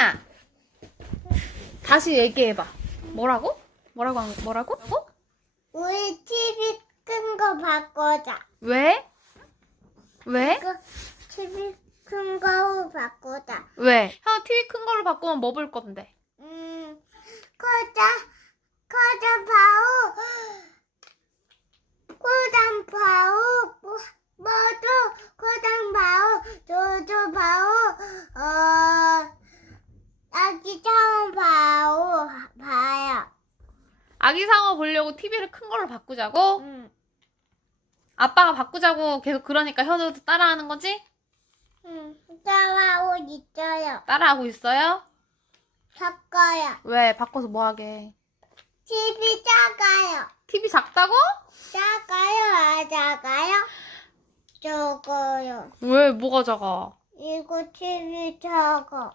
현우야. 다시 얘기해봐. 뭐라고? 뭐라고 한 뭐라고? 어? 우리 TV 큰거 바꾸자. 왜? 왜? 그 TV 큰 거로 바꾸자. 왜? 현우 TV 큰 걸로 바꾸면 뭐 볼 건데? 음, 거자 바우, 고장 바우, 뭐, 뭐도 고장 바우, 조조 바우, 어, 아기 참 바우, 봐요. 아기 상어 보려고 TV를 큰 걸로 바꾸자고? 응, 아빠가 바꾸자고 계속 그러니까 현우도 따라하는 거지? 응, 따라오 있어요. 따라하고 있어요? 바꿔요. 왜? 바꿔서 뭐 하게? TV 작아요. TV 작다고? 작아요, 아 작아요? 적어요. 왜? 뭐가 작아? 이거 TV 작아.